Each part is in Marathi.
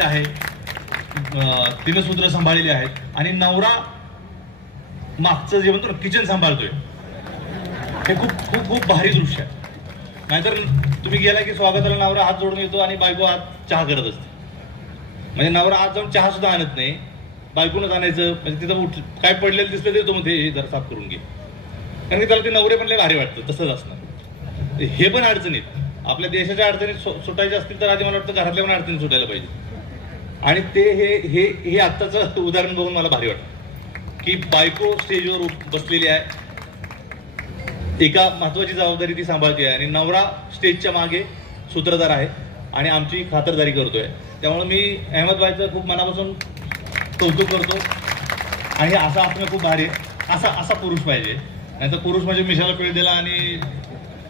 आहे, तिने सूत्र सांभाळलेली आहेत आणि नवरा मागचं जे म्हणतो ना किचन सांभाळतोय, हे खूप खूप खूप भारी दृश्य आहे. नाहीतर तुम्ही गेला की स्वागताला नवरा हात जोडून येतो आणि बायको हात चहा करत असते. म्हणजे नवरा हात जाऊन चहा सुद्धा आणत नाही, बायकोनच आणायचं. म्हणजे तिथं काय पडलेलं दिसलं ते तो मध्ये जरा साफ करून घे, कारण की त्याला ते नवरे पण लय भारी वाटतं. तसंच असणार हे पण अडचणीत. आपल्या देशाच्या अडचणीत सुटायच्या असतील तर आधी मला वाटतं घरातल्या पण अडचणीत सुटायला पाहिजे. आणि ते हे हे आत्ताचं उदाहरण बघून मला भारी वाटतं की बायको स्टेजवर बसलेली आहे, एका महत्वाची जबाबदारी ती सांभाळते आहे आणि नवरा स्टेजच्या मागे सूत्रधार आहे आणि आमची खातरदारी करतोय. त्यामुळे मी अहमद भाईचं खूप मनापासून कौतुक करतो. आणि असं असणं खूप भारी आहे. असा पुरुष पाहिजे. नाहीतर पुरुष म्हणजे मिशाला पेळ दिला आणि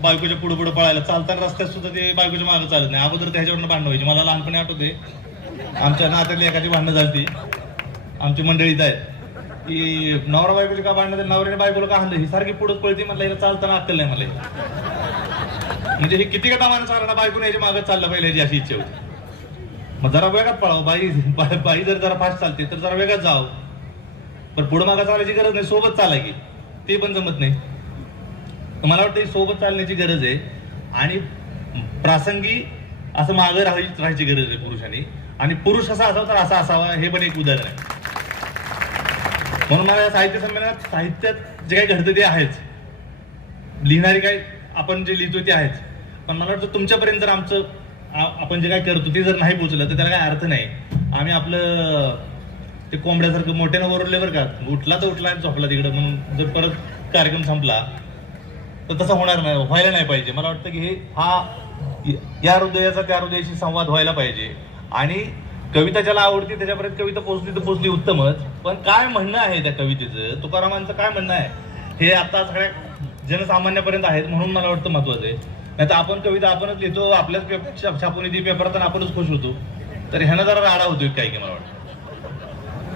बायकोच्या पुढे पुढे पळायला, चालताना रस्त्यात सुद्धा ते बायकोच्या मागे चालत नाही. अगोदर त्याच्यावरनं भांडणं व्हायची. मला लहानपणी आठवते, आमच्या नात्यातली एखादी भांडणं झाली, आमची मंडळीत आहेत की नवरा बायकोची का भांडणं, नवऱ्याने बायकोला का हाणलं, ही सारखी पुढे पळते. म्हणलं हिला चालताना अक्कल नाही. म्हणजे हे किती का दामानं चालणार, बायकोने याच्या मागे चाललं पाहिजे याची अशी इच्छा होती. मग जरा वेगात पळावं. बाई जर जरा फास्ट चालते तर जरा वेगात जावं. पण पुढे मागा चालायची गरज नाही, सोबत चालाय की ते पण जमत नाही. मला वाटतं सोबत चालण्याची गरज आहे आणि प्रासंगी असं मागं राहायची गरज आहे पुरुषांनी. आणि पुरुष असा असावा तर असा असावा, हे पण एक उदाहरण आहे. म्हणून मला या साहित्य संमेलनात साहित्यात जे काही घडतं ते आहेच, लिहिणारे काय आपण जे लिहितो ते आहेच. पण मला वाटतं तुमच्यापर्यंत जर आमचं आपण जे काय करतो ते जर नाही पोचलं तर त्याला काय अर्थ नाही. आम्ही आपलं ते कोंबड्यासारखं मोठ्यानं वरवले बरं का, उठला तर उठला, झोपला तिकडं, म्हणून जर परत कार्यक्रम संपला तर तसं होणार नाही, व्हायला नाही पाहिजे. मला वाटतं की या हृदयाचा त्या हृदयाशी संवाद व्हायला पाहिजे. आणि कविता ज्याला आवडते त्याच्यापर्यंत कविता पोचली तर पोचली, उत्तमच. पण काय म्हणणं आहे त्या कवितेचं, तुकारामांचं काय म्हणणं आहे, हे आता सगळ्या जनसामान्यापर्यंत आहेत. म्हणून मला वाटतं महत्वाचं आहे. नाही तर आपण कविता आपणच लिहितो, आपल्याच छापून येते पेपरात, आपणच खुश होतो. तर ह्यानं जरा राडा होतोय काय की मला वाटतं.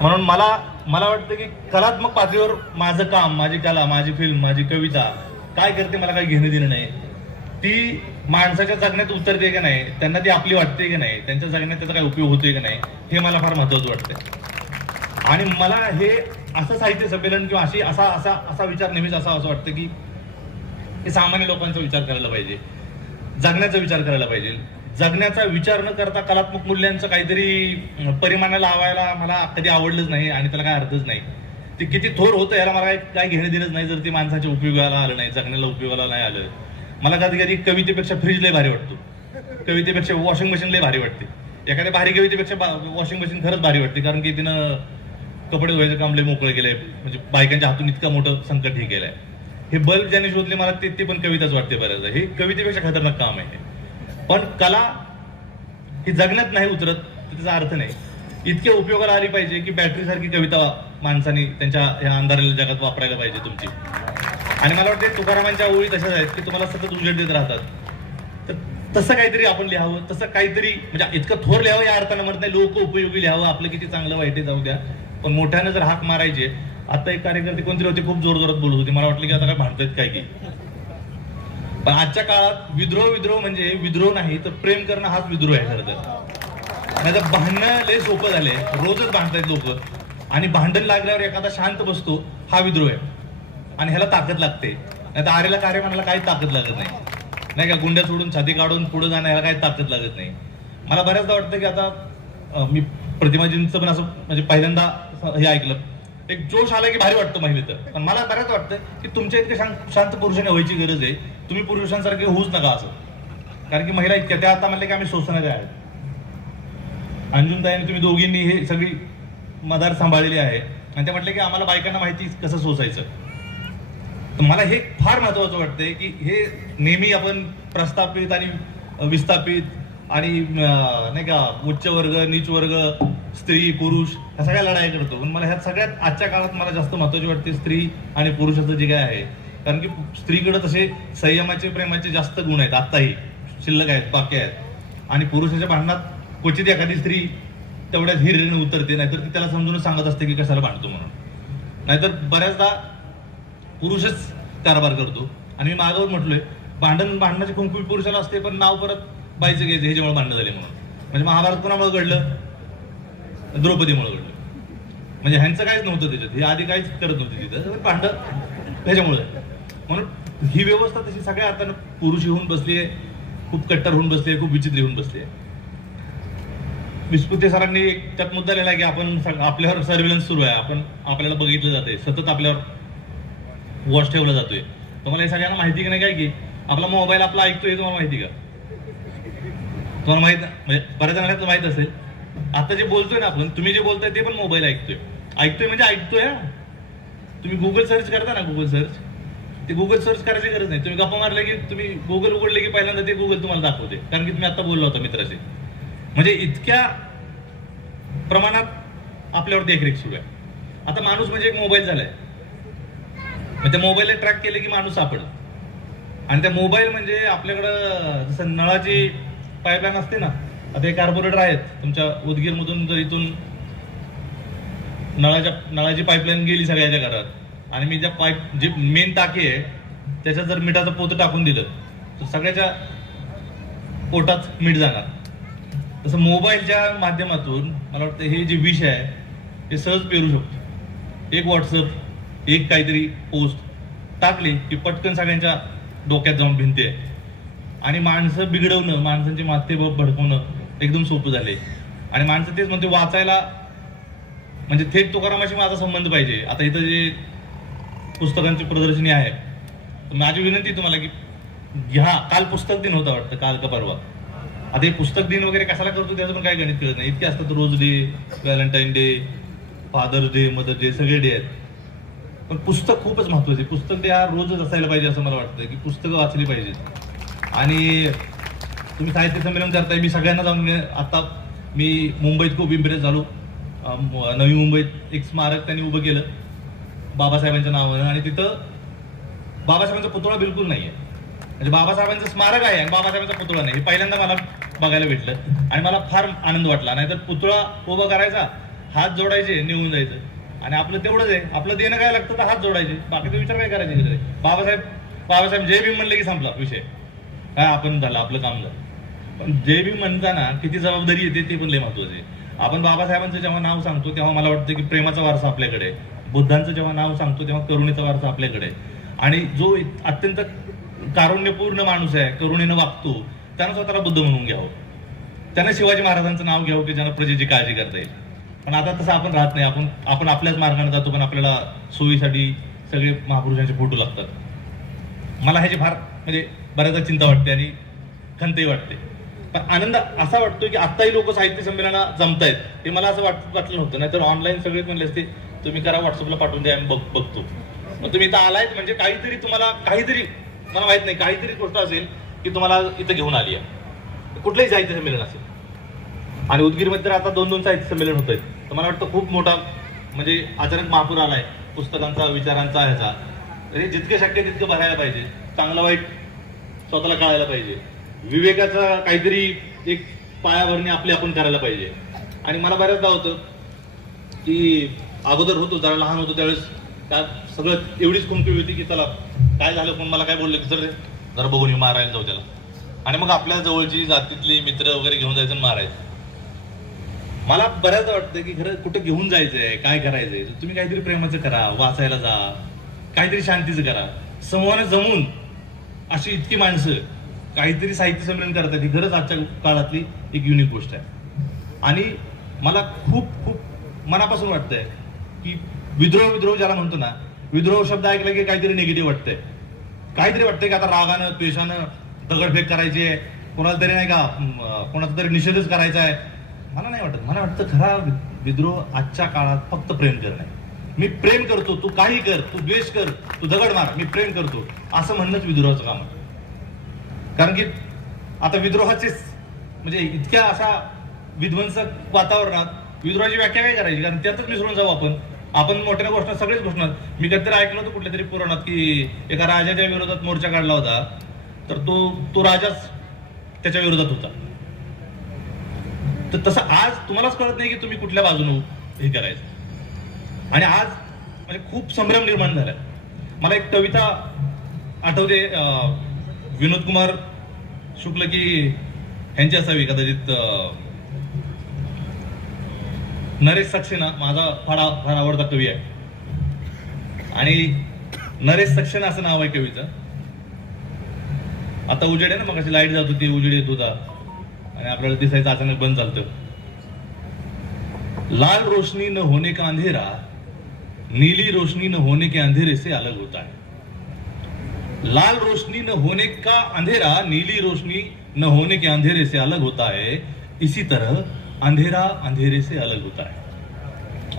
म्हणून मला वाटतं की कलात्मक पातळीवर माझं काम, माझी कला, माझी फिल्म, माझी कविता काय करते मला काही घेणं देणं नाही. ती माणसाच्या जगण्यात उतरते का नाही, त्यांना ती आपली वाटते की नाही, त्यांच्या जगण्यात त्याचा काही उपयोग होतोय की नाही, हे मला फार महत्वाचं वाटतंय. आणि मला हे असं साहित्य संमेलन किंवा असा विचार नेहमीच असं वाटतं की हे सामान्य लोकांचा विचार करायला पाहिजे, जगण्याचा विचार करायला पाहिजे. जगण्याचा विचार न करता कलात्मक मूल्यांचं काहीतरी परिमाणाला लावायला मला कधी आवडलंच नाही आणि त्याला काय अर्थच नाही. ते किती थोर होतं याला मला काय घेणं देणंच नाही जर ते माणसाच्या उपयोगाला आलं नाही, जगण्याला उपयोगाला नाही आलं. मला कधी कधी कवितेपेक्षा फ्रीज लय भारी वाटतो, कवितेपेक्षा वॉशिंग मशीन लय भारी वाटते. एखाद्या भारी कवितेपेक्षा वॉशिंग मशीन खरंच भारी वाटते, कारण की तिनं कपडे धुवायचं काम लय मोकळं केलंय. म्हणजे बायकांच्या हातून इतकं मोठं संकट हे केलंय. हे बल्ब ज्याने शोधले मला ते पण कविताच वाटते बऱ्याचदा. हे कवितेपेक्षा खतरनाक काम आहे. पण कला ही जगण्यात नाही उतरत त्याचा अर्थ नाही. इतक्या उपयोगाला आली पाहिजे की बॅटरी सारखी कविता माणसाने त्यांच्या ह्या अंधारलेल्या जगात वापरायला पाहिजे तुमची. आणि मला वाटतं तुकारामांच्या ओळी तशाच आहेत की तुम्हाला सतत उजेड देत राहतात. तर तसं काहीतरी आपण लिहावं, तसं काहीतरी म्हणजे इतकं थोर लिहावं या अर्थानं म्हणत नाही, लोक उपयोगी लिहावं, आपलं किती चांगलं वाईट जाऊ द्या, पण मोठ्यानं जर हाक मारायचे. आता एक कार्यकर्ते कोणतरी होते, खूप जोर जोरात बोलत होते, मला वाटलं की आता काय भांडतायत काय की. पण आजच्या काळात विद्रोह म्हणजे विद्रोह नाही तर प्रेम करणं हाच विद्रोह आहे खरं तर. नाही तर भांडणं लय सोपं झालंय, रोजच भांडतायत लोक. आणि भांडण लागल्यावर एखादा शांत बसतो, हा विद्रोह आहे. आणि ह्याला ताकद लागते. नाही तर आरेला कार्य म्हणायला काही ताकद लागत नाही का, गुंड्या सोडून छाती काढून पुढे जाणं ह्याला काही ताकद लागत नाही. मला बऱ्याचदा वाटतं की आता मी प्रतिमाजींचं पण असं म्हणजे पहिल्यांदा हे ऐकलं, एक जोश आला की भारी वाटतं महिला तर. पण मला बऱ्याच वाटतं की तुमच्या इतके शांत पुरुषाने व्हायची गरज आहे. तुम्ही पुरुषांसारखे होऊच नका असं, कारण की महिला इतक्या त्या आता म्हणले की आम्ही सोसणारे आहेत. अंजुमताईने तुम्ही दोघींनी हे सगळी मदार सांभाळलेली आहे आणि ते म्हटले की आम्हाला बायकांना माहिती कसं सोसायचं. तर मला हे फार महत्वाचं वाटतंय की हे नेहमी आपण प्रस्थापित आणि विस्थापित आणि नाही का उच्च वर्ग नीच वर्ग स्त्री पुरुष ह्या सगळ्या लढाई करतो. पण मला ह्यात सगळ्यात आजच्या काळात मला जास्त महत्वाची वाटते स्त्री आणि पुरुषाचं जे काय आहे. कारण की स्त्रीकडे तसे संयमाचे प्रेमाचे जास्त गुण आहेत, आत्ताही शिल्लक आहेत, बाकी आहेत. आणि पुरुषाच्या भांडणात क्वचित एखादी स्त्री तेवढ्याच हिरीने उतरते, नाहीतर ती त्याला समजूनच सांगत असते की कशाला भांडतो म्हणून. नाहीतर बऱ्याचदा पुरुषच कारभार करतो. आणि मी मागावर म्हटलोय भांडणाची कुंकू पुरुषाला असते, पण नाव परत बाईचं घ्यायचं ह्याच्यामुळे भांडणं झाली म्हणून. म्हणजे महाभारत कोणामुळे घडलं, द्रौपदीमुळे घडलं. म्हणजे ह्यांचं काहीच नव्हतं त्याच्यात, हे आधी काहीच करत नव्हते तिथं, भांडण ह्याच्यामुळे. म्हणून ही व्यवस्था तशी सगळ्या आता पुरुष होऊन बसली आहे, खूप कट्टर होऊन बसली आहे, खूप विचित्र होऊन बसली आहे. विस्पुते सरांनी एक त्यात मुद्दा लिहिला की आपण आपल्यावर सर्व्हिलन्स सुरू आहे, आपल्याला बघितलं जाते, सतत आपल्यावर वॉच ठेवला जातोय. तुम्हाला हे सगळ्यांना माहिती की नाही काय की आपला मोबाईल आपला ऐकतोय, तुम्हाला माहिती का? तुम्हाला माहित म्हणजे बऱ्याच जणांना माहित असेल. आता जे बोलतोय ना आपण, तुम्ही जे बोलताय ते पण मोबाईल ऐकतोय म्हणजे ऐकतोय. तुम्ही गुगल सर्च करता ना, गुगल सर्च, ते गुगल सर्च करायची गरज नाही. तुम्ही गप्पा मारले की तुम्ही गुगल उघडले की पहिल्यांदा ते गुगल तुम्हाला दाखवते, कारण की तुम्ही आता बोलला होता मित्राशी. म्हणजे इतक्या प्रमाणात आपल्यावर देखरेख सुरू आहे. आता माणूस म्हणजे एक मोबाईल झालाय, मग त्या मोबाईलला ट्रॅक केले की माणूस सापडला. आणि त्या मोबाईल म्हणजे आपल्याकडं जसं नळाची पाईपलाईन असते ना, आता हे कार्पोरेटर आहेत तुमच्या उदगीरमधून, जर इथून नळाची पाईपलाईन गेली सगळ्याच्या घरात आणि मी ज्या जी मेन टाकी आहे त्याच्यात जर मिठाचं पोतं टाकून दिलं तर सगळ्याच्या पोटात मीठ जाणार. तसं मोबाईलच्या माध्यमातून मला वाटतं हे जे विष आहे हे सहज पेरू शकतो. एक व्हॉट्सअप, एक काहीतरी पोस्ट टाकली की पटकन सगळ्यांच्या डोक्यात जाऊन भिंते आहे. आणि माणसं बिघडवणं, माणसांचे माथे भडकवणं एकदम सोपं झाले. आणि माणसं तेच म्हणते वाचायला, म्हणजे थेट तुकारामाशी माझा संबंध पाहिजे. आता इथं जे पुस्तकांची प्रदर्शनी आहे, माझी विनंती तुम्हाला की घ्या. काल पुस्तक दिन होता वाटतं, काल का परवा. आता हे पुस्तक दिन वगैरे कशाला करतो त्याचं पण काही गणित कळत नाही. इतके असतात, rose day, valentine day, father's day, mother day, सगळे डे आहेत. पण पुस्तक खूपच महत्वाचे. पुस्तक डे हा रोजच असायला पाहिजे असं मला वाटतं, की पुस्तकं वाचली पाहिजेत. आणि तुम्ही साहित्य संमेलन करताय, मी सगळ्यांना जाऊन, आता मी मुंबईत खूप इम्प्रेस झालो. नवी मुंबईत एक स्मारक त्यांनी उभं केलं बाबासाहेबांच्या नावानं, आणि तिथं बाबासाहेबांचा पुतळा बिलकुल नाही आहे. म्हणजे बाबासाहेबांचं स्मारक आहे आणि बाबासाहेबांचा पुतळा नाही, हे पहिल्यांदा मला बघायला भेटलं आणि मला फार आनंद वाटला. नाहीतर पुतळा उभा करायचा, हात जोडायचे, निघून जायचं. आणि आपलं तेवढंच आहे, आपलं देणं काय लागतं तर हात जोडायचे, बाकीचा विचार काय करायचे. बाबासाहेब जय भीम म्हणले की संपला विषय, काय आपण झालं, आपलं काम झालं. पण जय भीम म्हणताना किती जबाबदारी येते ते पण लय महत्वाचं आहे. आपण बाबासाहेबांचं जेव्हा नाव सांगतो तेव्हा मला वाटतं की प्रेमाचा वारसा आपल्याकडे आहे. बुद्धांचं जेव्हा नाव सांगतो तेव्हा करुणेचा वारसा आपल्याकडे आहे. आणि जो अत्यंत कारुण्यपूर्ण माणूस आहे, करुणेनं वागतो, त्यानं स्वतःला बुद्ध म्हणून घ्यावं. त्यानं शिवाजी महाराजांचं नाव घ्यावं की ज्यांना प्रजेची काळजी करता येईल. पण आता तसं आपण राहत नाही. आपण आपल्याच मार्गाने जातो, पण आपल्याला सोयीसाठी सगळे महापुरुषांचे फोटो लागतात. मला ह्याची फार म्हणजे बऱ्याचदा चिंता वाटते आणि खंतही वाटते. पण आनंद असा वाटतो की आत्ताही लोक साहित्य संमेलनाला जमतायत, हे मला असं वाटलं नव्हतं. नाहीतर ऑनलाईन सगळेच म्हणले असते तुम्ही करा, व्हॉट्सअपला पाठवून द्या, बघतो. मग तुम्ही इथं आलायत म्हणजे काहीतरी तुम्हाला, काहीतरी मला माहित नाही, काहीतरी गोष्ट असेल की तुम्हाला इथं घेऊन आली आहे. कुठलंही साहित्य संमेलन असेल. आणि उदगीरमध्ये तर आता 2-2 साहित्य संमेलन होत आहेत. तर मला वाटतं खूप मोठा म्हणजे अचानक महापूर आलाय पुस्तकांचा, विचारांचा, ह्याचा. तरी जितके शक्य तितकं भरायला पाहिजे. चांगलं वाईट स्वतःला कळायला पाहिजे. विवेकाचा काहीतरी एक पायाभरणी आपली आपण करायला पाहिजे. आणि मला बऱ्याचदा होतं की अगोदर होतो, जरा लहान होतो त्यावेळेस त्या सगळं एवढीच खुमखुमी होती की चला काय झालं, पण मला काय बोललं की सर जरा बघून मारायला जाऊ त्याला. आणि मग आपल्या जवळची जातीतली मित्र वगैरे घेऊन जायचं आणि मारायचं. मला बऱ्याचदा वाटतं की खरं कुठं घेऊन जायचंय, काय करायचंय, तुम्ही काहीतरी प्रेमाचं करा, वाचायला जा, काहीतरी शांतीचं करा. समूहाने जमून अशी इतकी माणसं काहीतरी साहित्य संमेलन करतात, ही खरंच आजच्या काळातली एक युनिक गोष्ट आहे. आणि मला खूप खूप मनापासून वाटतंय की विद्रोह ज्याला म्हणतो ना, विद्रोह शब्द ऐकला की काहीतरी निगेटिव्ह वाटतंय. काहीतरी वाटतंय की आता रागानं, द्वेषानं दगडफेक करायची आहे, कोणाला तरी नाही का, कोणाचा तरी निषेधच करायचा आहे. मला नाही वाटत. मला वाटतं खरा विद्रोह आजच्या काळात फक्त प्रेम करणं आहे. मी प्रेम करतो, तू काही कर, तू द्वेष कर, तू दगड मार, मी प्रेम करतो, असं म्हणणंच विद्रोहाचं काम आहे. कारण की आता विद्रोहाचे म्हणजे इतक्या अशा विध्वंसक वातावरणात विद्रोहाची व्याख्या काय करायची, कारण त्यातच मिसळून जाऊ आपण मोठ्या गोष्टी, सगळ्याच गोष्टी. मी कधीतरी ऐकलं होतं कुठल्या तरी पुराणात की एका राजाच्या विरोधात मोर्चा काढला होता, तर तो राजाच त्याच्या विरोधात होता. तर तसं आज तुम्हालाच कळत नाही की तुम्ही कुठल्या बाजूने हे करायचं. आणि आज म्हणजे खूप संभ्रम निर्माण झालाय. मला एक कविता आठवते, विनोद कुमार शुक्ल की ह्यांची असावी कदाचित, नरेश सक्सेना माझा फार आवडता कवी आहे आणि नरेश सक्सेना असं नाव आहे कवीचं. आता उजेड आहे ना, मग अशी लाईट जात होती, उजेड येत होता आणि आपल्याला दिसायचं अचानक बंद झालं. लाल रोशनी न होने का अंधेरा नीली रोशनी न होने के अंधेरे से अलग होता है. लाल रोशनी न होने का अंधेरा नीली रोशनी न होने के अंधेरे से अलग होता है. इसी तरह अंधेरा अंधेरे से अलग होता है.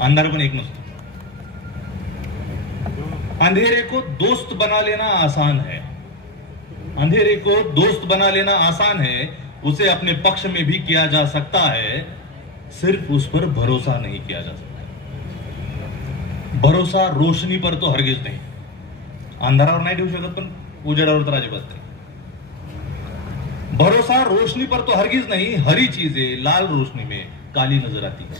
अंधार पण एक नसतो. अंधेरे को दोस्त बना लेना आसान है. अंधेरे को दोस्त बना लेना आसान है. उसे अपने पक्ष में भी किया जा सकता है. सिर्फ उस पर भरोसा नहीं किया जा सकता. भरोसा रोशनी पर तो हरगिज नहीं. अंधारावर नाही ठेवू शकत पण उजेडावर तर अजिबात नाही. भरोसा रोशनी पर तो हरगिज नहीं. हरी चीजें लाल रोशनी में काली नजर आती है.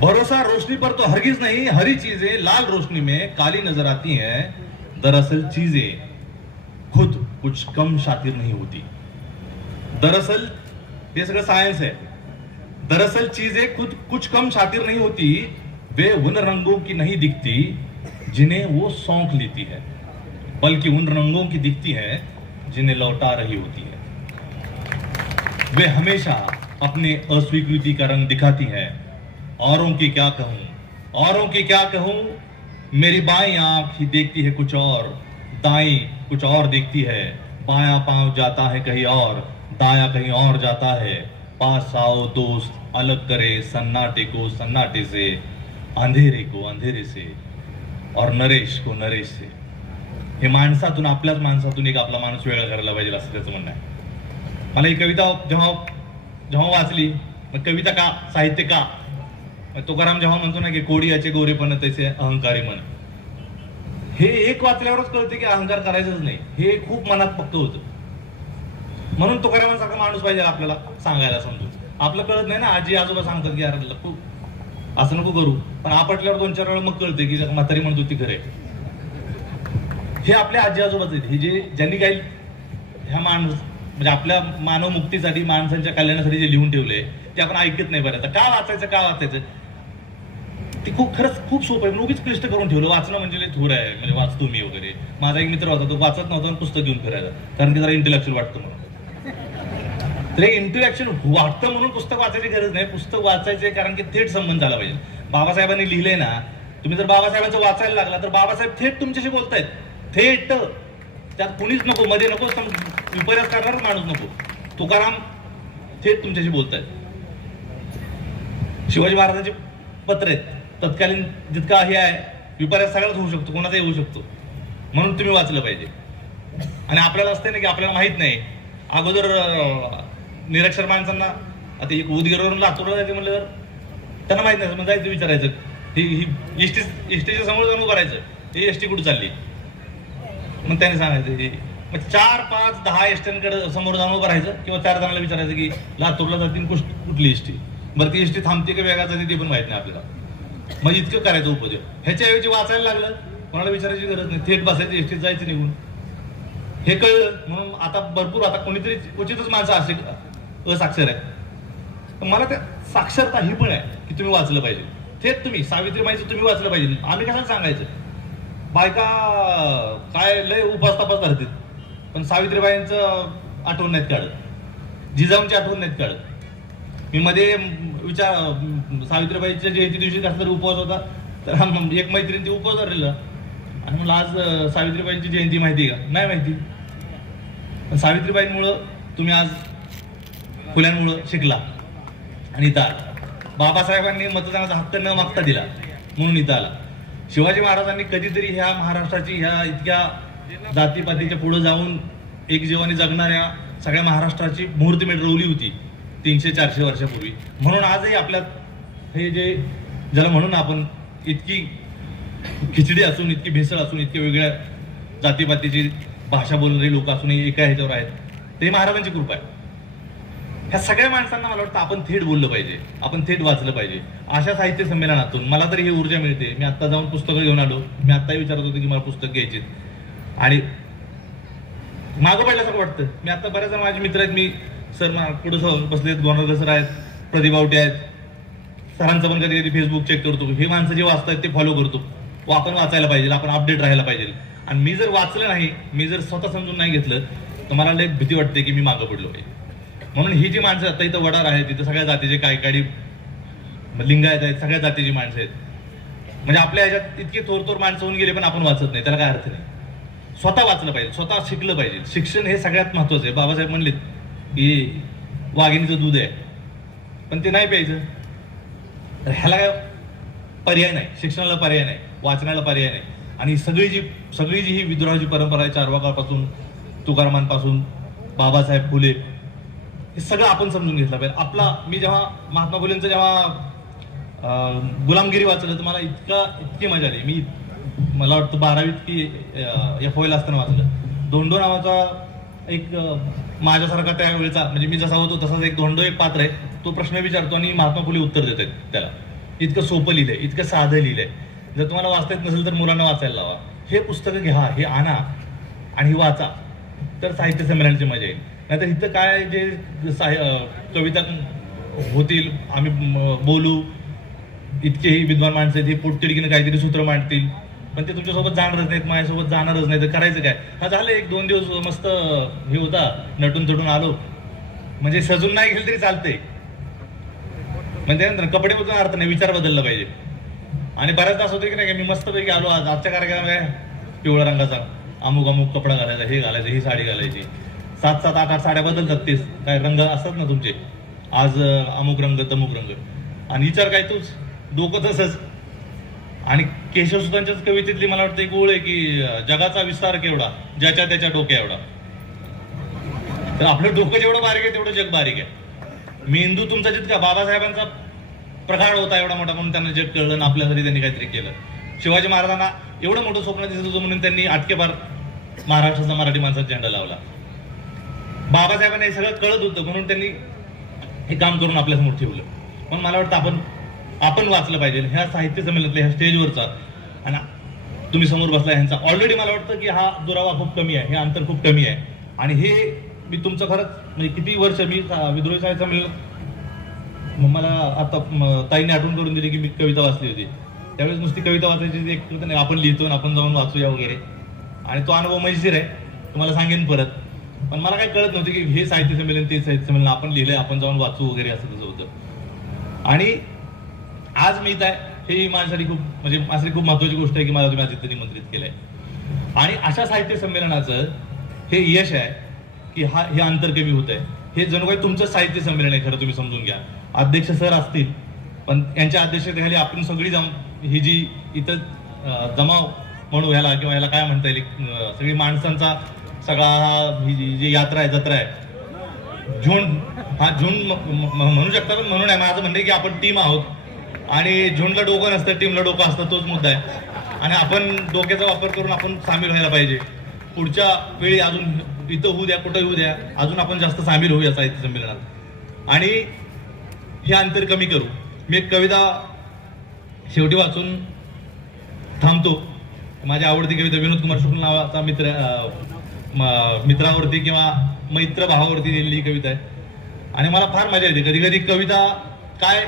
भरोसा रोशनी पर तो हरगिज नहीं. हरी चीजें लाल रोशनी में काली नजर आती हैं. दरअसल चीजें खुद कुछ कम शातिर नहीं होती. दरअसल ये सगळं सायन्स है. दरअसल चीजें खुद कुछ कम शातिर नहीं होती. वे उन रंगों की नहीं दिखती जिन्हें वो सौंख लेती है, बल्कि उन रंगों की दिखती है जिन्हें लौटा रही होती है. वे हमेशा अपने अस्वीकृति का रंग दिखाती है. औरों की क्या कहूं, औरों की क्या कहूं. मेरी बाईं आंख ही देखती है कुछ और, दाईं कुछ और देखती है. बायां पांव जाता है कहीं और, दायां कहीं और जाता है. पास आओ दोस्त, अलग करे सन्नाटे को सन्नाटे से, अंधेरे को अंधेरे से और नरेश को नरेश से. हे माणसातून, आपल्याच माणसातून एक आपला माणूस वेगळा करायला पाहिजे असं त्याचं म्हणणं आहे. मला ही कविता जेव्हा वाचली, मग कविता का, साहित्य का, तुकाराम जेव्हा म्हणतो ना की कोडियाचे गोरेपण त्याचे अहंकारी मन, हे एक वाचल्यावरच कळते की अहंकार करायचंच नाही. हे खूप मनात पक्क होतं. म्हणून तुकारामांसारखा माणूस पाहिजे आपल्याला सांगायला, समजून. आपलं कळत नाही ना, आजी आजोबा सांगतात की यार असं नको करू, पण आपटल्यावर 2-4 वेळा मग कळते की म्हातारी म्हणत होती खरे. हे आपल्या आजी आजोबाच आहेत, हे ज्यांनी काही ह्या म्हणजे आपल्या मानव मुक्तीसाठी, माणसांच्या कल्याणासाठी जे लिहून ठेवले ते आपण ऐकत नाही. बरं, का वाचायचं ते खरंच खूप सोपं आहे. उगीच क्लिष्ट करून ठेवलं. वाचणं म्हणजे लय थोर आहे, म्हणजे वाचतो मी वगैरे. माझा एक मित्र होता, तो वाचत नव्हता, पुस्तक घेऊन फिरायचा, कारण की जरा इंटेलेक्च्युअल वाटतं म्हणून. तर इंटेलेक्च्युअल वाटतं म्हणून पुस्तक वाचायची गरज नाही. पुस्तक वाचायचे कारण की थेट संबंध झाला पाहिजे. बाबासाहेबांनी लिहिलंय ना, तुम्ही जर बाबासाहेबांचं वाचायला लागला तर बाबासाहेब थेट तुमच्याशी बोलतायत. थेट, त्यात कुणीच नको, मध्ये नको, विपर्यास करणारच माणूस नको. तुकाराम थेट तुमच्याशी बोलतायत. शिवाजी महाराजांचे पत्र आहेत, तत्कालीन जितका हे आहे विपर्यास सगळ्याच होऊ शकतो, कोणाचाही होऊ शकतो. म्हणून तुम्ही वाचलं पाहिजे. आणि आपल्याला असते ना की आपल्याला माहित नाही. अगोदर निरक्षर माणसांना, आता एक उदगीरवरून लातूरला जायचं म्हणलं तर त्यांना माहित नाही, मग जायचं विचारायचं, ही एसटीच्या समोर जाऊन उभं राहायचं, ही एसटी कुठे चालली, मग त्याने सांगायचं. मग 4, 5, 10 एसट्यांकडे समोर जाऊन उभं राहायचं, किंवा 4 जणांना विचारायचं की लातूरला जातील कुठली एसटी, बरं ती एसटी थांबते का वेगळा जाते ते पण माहित नाही आपल्याला. मग इतकं करायचं उपयोग. ह्याच्याऐवजी वाचायला लागलं, कोणाला विचारायची गरज नाही, थेट बसायचं, एसटीत जायचं निघून. हे कळलं म्हणून आता भरपूर, आता कोणीतरी क्वचितच माणसं असे असाक्षर आहेत. मला त्या साक्षरता ही पण आहे की तुम्ही वाचलं पाहिजे. थेट तुम्ही सावित्रीबाईंचं तुम्ही वाचलं पाहिजे. आम्ही कशाला सांगायचं. बायका काय लय उपास तपास धरतील, पण सावित्रीबाईंचं आठवण नाहीत काढत, जिजाऊंची आठवण नाहीत काढत. मी मध्ये सावित्रीबाईंच्या जयंती दिवशी कसला तरी उपवास होता, तर एक मैत्रीण ती उपवास धरलेला आणि म्हणलं आज सावित्रीबाईंची जयंती माहिती का, नाही माहिती. पण सावित्रीबाईंमुळं तुम्ही आज फुल्यांमुळं शिकला आणि इथं आला. बाबासाहेबांनी मतदानाचा हक्क न मागता दिला म्हणून इथं आला. शिवाजी महाराजांनी कधीतरी ह्या महाराष्ट्राची, ह्या इतक्या जातीपातीच्या पुढे जाऊन एक जीवाने जगणाऱ्या सगळ्या महाराष्ट्राची मुहूर्तमेढ रोवली होती 300-400 वर्षापूर्वी. म्हणून आजही आपल्यात हे जे ज्याला म्हणून आपण इतकी खिचडी असून, इतकी भेसळ असून, इतक्या वेगळ्या जातीपातीची भाषा बोलणारे लोक असूनही एका ह्याच्यावर आहेत, ते महाराजांची कृपा आहे. ह्या सगळ्या माणसांना मला वाटतं आपण थेट बोललं पाहिजे, आपण थेट वाचलं पाहिजे. अशा साहित्य संमेलनातून मला तरी ही ऊर्जा मिळते. मी आत्ता जाऊन पुस्तकं घेऊन आलो. मी आत्ताही विचारत होतो की मला पुस्तक घ्यायचे आणि मागं पडल्यासारखं वाटतं. मी आता बऱ्याच जण माझे मित्र आहेत, मी सर पुढे बसलेत, गोनरकर सर आहेत, प्रदीप आवटे आहेत, सरांचं पण कधी कधी फेसबुक चेक करतो, हे माणसं जे वाचतात ते फॉलो करतो. व आपण वाचायला पाहिजे, आपण अपडेट राहायला पाहिजे. आणि मी जर वाचलं नाही, मी जर स्वतः समजून नाही घेतलं, तर मला लय भीती वाटते की मी मागं पडलो आहे. म्हणून ही जी माणसं आता इथं वडार आहेत, तिथं सगळ्या जातीचे काही लिंगायत आहेत, सगळ्या जातीची माणसं आहेत. म्हणजे आपल्या ह्याच्यात इतके थोर माणसं होऊन गेले, पण आपण वाचत नाही. त्याला काय अर्थ नाही. स्वतः वाचलं पाहिजे, स्वतः शिकलं पाहिजे. शिक्षण हे सगळ्यात महत्वाचं आहे. बाबासाहेब म्हणलेत की वाघिणीचं दूध आहे, पण ते नाही प्यायचं. तर ह्याला काय पर्याय नाही. शिक्षणाला पर्याय नाही, वाचनाला पर्याय नाही. आणि सगळी जी ही विद्रोहाची परंपरा आहे, चारवाकापासून, तुकारामांपासून, बाबासाहेब फुले, हे सगळं आपण समजून घेतलं पाहिजे. मी जेव्हा महात्मा फुलेंचं जेव्हा गुलामगिरी वाचलं, तर मला इतकी मजा आली. मला वाटतं 12वीत की FOL असताना वाचलं. धोंडो नावाचा एक माझ्यासारखा त्यावेळेचा, म्हणजे मी जसा होतो तसाच एक धोंडो एक पात्र आहे. तो प्रश्न विचारतो आणि महात्मा फुले उत्तर देत आहेत त्याला. इतकं सोपं लिहिलंय, इतकं साधं लिहिलंय. जर तुम्हाला वाचता येत नसेल तर मुलांना वाचायला लावा. हे पुस्तकं घ्या, हे आणा आणि वाचा, तर साहित्य संमेलनाची मजा येईल. नाहीतर इथं काय जे कविता होतील, आम्ही बोलू, इतकेही विद्वान माणसं आहेत, हे पोटतिडकीनं काहीतरी सूत्र मांडतील, पण ते तुमच्यासोबत जाणारच नाहीत, माझ्यासोबत जाणारच नाही. तर करायचं काय? हा झालं 1-2 दिवस मस्त हे होता, नटून थटून आलो, म्हणजे सजून नाही गेलं तरी चालतंय. म्हणजे त्यानंतर कपडे बदलून अर्थ नाही, विचार बदलला पाहिजे. आणि बऱ्याचदा असं होतं की नाही, मी मस्तपैकी आलो, आजच्या कार्यक्रमात काय पिवळ्या रंगाचा अमुक कपडा घालायचा, हे घालायचं, ही साडी घालायची. 7-7, 8-8 साड्या बदलतात. तेच काय रंग असतात ना तुमचे, आज अमुक रंग, तमुक रंग. आणि विचार काय तूच, डोकं तसंच. आणि केशवसुतांच्याच कवितेतली मला वाटतं एक ओळ आहे की जगाचा विस्तार केवढा, ज्याच्या त्याच्या डोक्या एवढा. तर आपलं डोकं जेवढं बारीक आहे तेवढं जग बारीक आहे. मेंदू तुमचा जितका, बाबासाहेबांचा प्रगाढ होता एवढा मोठा, म्हणून त्यांना जग कळलं, आपल्यासाठी त्यांनी काहीतरी केलं. शिवाजी महाराजांना एवढं मोठं स्वप्न दिसत होतं, म्हणून त्यांनी आटकेपार महाराष्ट्राचा मराठी माणसाचा झेंडा लावला. बाबासाहेबांना हे सगळं कळत होतं, म्हणून त्यांनी हे काम करून आपल्यासमोर ठेवलं. पण मला वाटतं आपण वाचलं पाहिजे ह्या साहित्य संमेलनातल्या, ह्या स्टेजवरचा. आणि तुम्ही समोर बसला ह्यांचा ऑलरेडी मला वाटतं की हा दुरावा खूप कमी आहे, हे अंतर खूप कमी आहे. आणि हे मी तुमचं खरंच, म्हणजे किती वर्ष मी विद्रोही साहित्य संमेलनात, मला आता ताईने आठवण करून दिली की मी कविता वाचली होती. त्यावेळेस नुसती कविता वाचायची एक नाही, आपण लिहितो आणि आपण जाऊन वाचूया वगैरे. आणि तो अनुभव मजेशीर आहे, तुम्हाला सांगेन परत. पण मला काही कळत नव्हतं की हे साहित्य संमेलन, ते साहित्य संमेलन, आपण लिहिलंय, आपण जाऊन वाचू वगैरे, असं तसं होतं. आणि आज मी इथं आहे, हे माझ्यासाठी खूप, म्हणजे माझ्यासाठी खूप महत्वाची गोष्ट आहे की मला तुम्ही आज इथं निमंत्रित केलंय. आणि अशा साहित्य संमेलनाचं हे यश आहे की हे अंतर कमी होत आहे. हे जणू काही तुमचं साहित्य संमेलन आहे, खरं तुम्ही समजून घ्या. अध्यक्ष सर असतील, पण यांच्या अध्यक्षतेखाली आपण सगळी ही जी इथं जमाव म्हणू ह्याला, किंवा ह्याला काय म्हणता येईल, सगळी माणसांचा सगळा ही जी यात्रा आहे, जत्रा आहे, झुंड म्हणू शकता. पण म्हणून आहे माझं म्हणणं की आपण टीम आहोत, आणि झुंडला डोकं नसतं, टीमला डोकं असतं, तोच मुद्दा आहे. आणि आपण डोक्याचा वापर करून आपण सामील व्हायला पाहिजे. पुढच्या वेळी अजून इथं होऊ द्या, कुठं होऊ द्या, अजून आपण जास्त सामील होऊया साहित्य संमेलनात आणि हे अंतर कमी करू. मी एक कविता शेवटी वाचून थांबतो. माझी आवडती कविता विनोद कुमार शुक्ल नावाचा मित्रावरती किंवा मैत्र भावावरती लिहिलेली कविता आहे. आणि मला फार मजा येते. कधी कधी कविता काय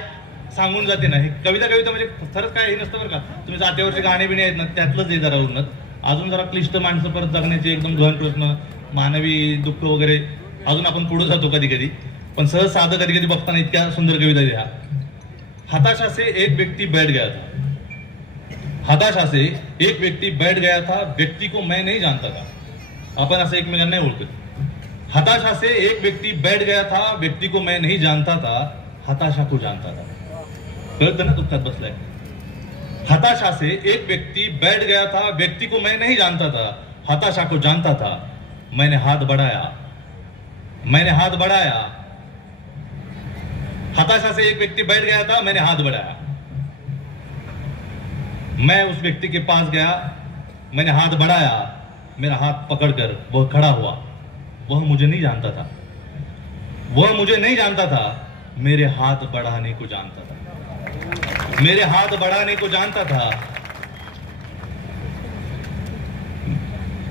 सांगून जाते ना, हे कविता म्हणजे खरंच काय हे नसतं बरं का. तुम्ही जात्यावरचे गाणे बिणे आहेत ना, त्यातलंच हे जरा उन्नत, अजून जरा क्लिष्ट माणसं परत जगण्याचे एकदम गहन प्रश्न, मानवी दुःख वगैरे, अजून आपण पुढे जातो कधी कधी. पण सहज साधं कधी कधी बघताना इतक्या सुंदर कविता लिहा. हताशा से एक व्यक्ति बैठ गया था, हताशा से एक व्यक्ति बैठ गया था, व्यक्ति को मैं नहीं जानता था. आपण असं एकमेकांना नाही ओळखत. हताशा से एक व्यक्ति बैठ गया था, व्यक्ति को मैं नहीं जानता था, हताशा को जानता था. कळतं ना दुःखात बसलाय. हताशा से एक व्यक्ति बैठ गया था, व्यक्ति को मैं नहीं जानता था, हताशा को जानता था, मैंने हाथ बढ़ाया, मैंने हाथ बढ़ाया. हताशा से एक व्यक्ति बैठ गया था, मैंने हाथ बढ़ाया. मैं उस व्यक्ति के पास गया, मैंने हाथ बढ़ाया, मेरा हाथ पकड़कर वह खड़ा हुआ. वह मुझे नहीं जानता था, वह मुझे नहीं जानता था, मेरे हाथ बढ़ाने को जानता था, मेरे हाथ बढ़ाने को जानता था.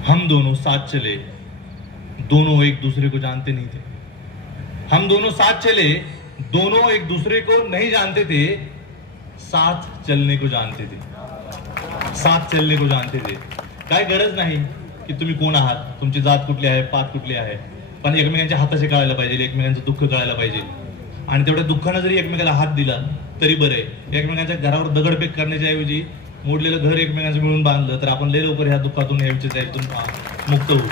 हम दोनों साथ चले, दोनों एक दूसरे को जानते नहीं थे. हम दोनों साथ चले, दोनों एक दूसरे को नहीं जानते थे, साथ चलने को जानते थे, साथ चलने को जानते थे. काय गरज नाही की तुम्ही कोण आहात, तुमची जात कुठली आहे, पात कुठली आहे, पण एकमेकांच्या हाताशी कळायला पाहिजे, एकमेकांचं दुःख कळायला पाहिजे. आणि तेवढ्या दुःखानं जरी एकमेकाला हात दिला तरी बरं आहे. एकमेकांच्या घरावर दगडफेक करण्याच्या ऐवजी मोडलेलं घर एकमेकांचं मिळून बांधलं तर आपण लय लवकर ह्या दुःखातून, ह्या विचारातून मुक्त होऊ.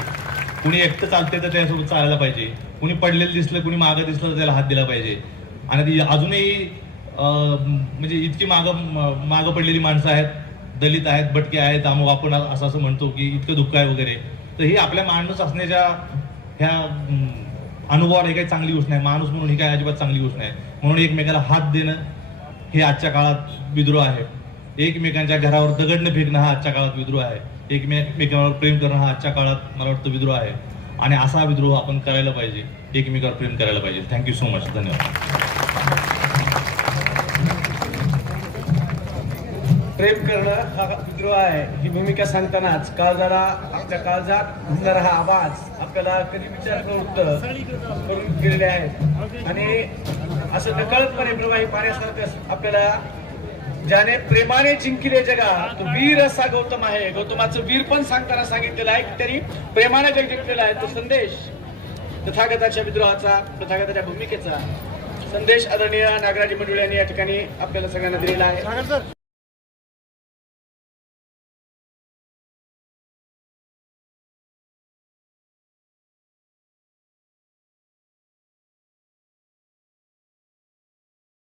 कुणी एकटं चालते तर त्यासोबत चालायला पाहिजे, कुणी पडलेलं दिसलं, कुणी मागं दिसलं तर त्याला हात दिला पाहिजे. आणि ती अजूनही म्हणजे इतकी मागं पडलेली माणसं आहेत, दलित आहेत, भटके आहेत, आपण असं म्हणतो की इतकं दुःख आहे वगैरे. तर ही आपल्या माणूस असण्याच्या ह्या अनुभवाला ही काही चांगली गोष्ट नाही. माणूस म्हणून ही काही अजिबात चांगली गोष्ट नाही. म्हणून एकमेकाला हात देणं हे आजच्या काळात विद्रोह आहे. एकमेकांच्या घरावर दगड न फेकणं हा आजच्या काळात विद्रोह आहे. एकमेकांवर प्रेम करणं हा आजच्या काळात मला वाटतं विद्रोह आहे. आणि असा विद्रोह आपण करायला पाहिजे, एकमेकावर प्रेम करायला पाहिजे. Thank you so much. धन्यवाद. प्रेम करणं हा विद्रोह आहे ही भूमिका सांगतानाच काळजाला, आपल्या काळजात घुमणारा हा आवाज आपल्याला कधी विचार करून गेलेले आहेत. आणि असं नकळतपणे प्रवाही पाण्यासारखं आपल्याला ज्याने प्रेमाने जिंकले जगा तो वीर असा गौतम आहे. गौतमाचं वीर पण सांगताना सांगितलेलं आहे की त्यांनी प्रेमाने जग जिंकलेला आहे. तो संदेश तथागताच्या विद्रोहाचा, तथागताच्या भूमिकेचा संदेश आदरणीय नागराजी मंडळी यांनी या ठिकाणी आपल्याला सगळ्यांना दिलेला आहे.